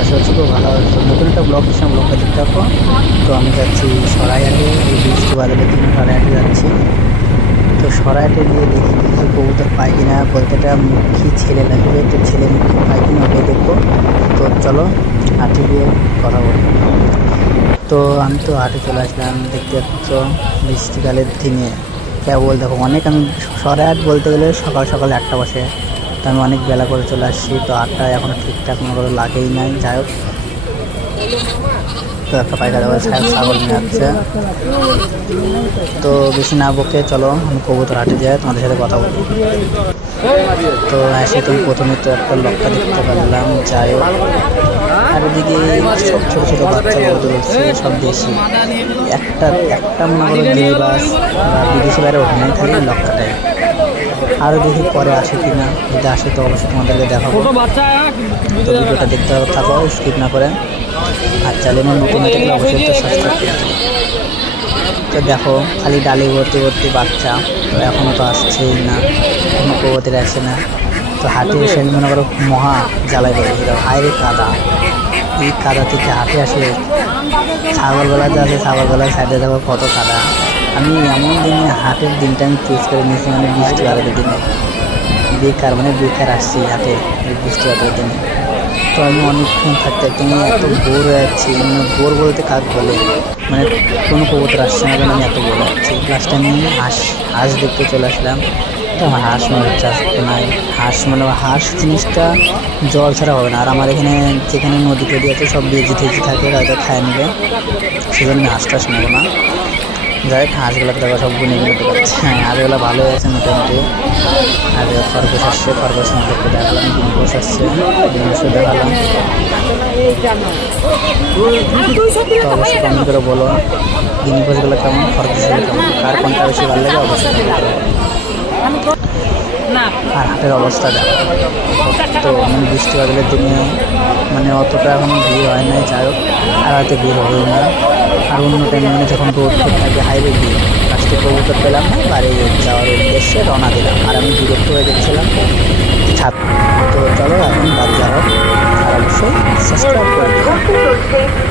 আশা করছি খুব ভালো হবে। তো নতুন একটা ব্লগ দিচ্ছিলাম, ব্লগটা দেখতে থাকো। তো আমি যাচ্ছি সরাইহাটে, এই বৃষ্টি বাদলের দিনে সরাইহাটে যাচ্ছি। তো সরাইহাটে গিয়ে দেখি কিছু কবুতর পাই কিনা, বলতে একটা মুখী ছেলে লাগবে, তো ছেলে মুখী পাই কিনা ওটাই দেখবো। তো চলো হাটে গিয়ে কথা বলি। তো আমি তো হাটে চলে আসলাম, দেখতে পাচ্ছ বৃষ্টিকালের দিনে কেবল দেখো অনেক, আমি সরাইহাট বলতে গেলে সকাল সকাল 8টা বসে, তো আমি অনেক বেলা করে চলে আসছি। তো 8টায় এখনও ঠিকঠাক মনে করে লাগেই নাই। যাই হোক, তো একটা পায়খানা ছাগল নিয়ে যাচ্ছে। তো বেশি না বকে চলো আমি কবুতর হাটে যাই, তোমাদের সাথে কথা বলি। তো এসে তুমি প্রথমে তো একটা লক্ষ্য দেখতে পারলাম। যাই হোক, আর ওদিকে সব ছোটো ছোটো বাচ্চা কবুতর হচ্ছে, সব দেশি। একটা মনে করো গিরিবাস বা বিদেশি বাইরে ওঠে নাই, খালি লক্ষ্যটাই। আরও দেখি পরে আসে কি না, যদি আসে তো অবশ্যই তোমাদেরকে দেখাবো। তো ভিডিওটা দেখতে থাকো স্কিপ না করে, আর চ্যানেলে নতুন হয়ে থাকলে অবশ্যই তো সাবস্ক্রাইব করে দিও। তো দেখো খালি ডালি ভর্তি ভর্তি বাচ্চা, তো এখনও তো আসছেই না, কোনো কবুতর আসে না। তো হাটে এসে আমি মনে করো মহা জ্বালাই পড়েছিলাম, হাইরে কাদা, এই কাদা থেকে হাটে আসে ছাগলবেলা যে আছে, ছাগলবেলার সাইডে দেখো কত কাদা। আমি এমন দিনে হাটের দিনটা আমি চুজ করে নিয়েছি, মানে বৃষ্টি বারের দিনে, বেকার মানে বেকার আসছি হাটে এই বৃষ্টি বারের দিনে। তো আমি অনেকক্ষণ থাকতে থাকতে আমি এত বোর হয়ে যাচ্ছি, মানে বোর বলতে কাক বলে, মানে কোনো কবুতর আসছে না কেন, আমি এত বোর যাচ্ছি। লাস্টে আমি হাঁস দেখতে চলে আসলাম। তো আমার হাঁস মনে হচ্ছে আসতে নাই, হাঁস মানে হাঁস জিনিসটা জল ছাড়া হবে না। আর আমার এখানে যেখানে নদী টদি আছে সব বেজি টেজি থাকে, হয়তো খায় নেবে, সেজন্য হাঁস টাস নেবো না। যাই হোক, হাঁসগুলোকে দেখো সব গুনে গুনে পাচ্ছে। হ্যাঁ, হাঁসগুলো ভালোই আছে মোটামুটি। আর খরগোশ আসছে, খরগোশ আমাদেরকে দেখালাম, গিনিপোষ আসছে, গিনিপোষও দেখালাম। তো অবশ্যই কমেন্ট করে বলো গিনিপোষগুলো কেমন, খরগোশগুলো কেমন, কার কোনটা বেশি ভালো লাগে অবশ্যই কমেন্ট করে বলো। আর হাটের অবস্থা দেখো, তো মানে বৃষ্টি বাদলের দিনে মানে অতটা এখন ভিড় হয় নাই। যাই হোক, আর হয়তো ভিড় হবেই না। আর অন্য টাইমে মানে যখন রোড ফুট থাকে হাইরে ভিড়, লাস্টে কবুতর পেলাম না, বাড়ি যাওয়ার উদ্দেশ্যে রওনা দিলাম। আর আমি বিরক্ত হয়ে দেখছিলাম ছাদ। তো চলো এখন বাদ যাওয়া হোক, আর অবশ্যই সাবস্ক্রাইব করে দিও।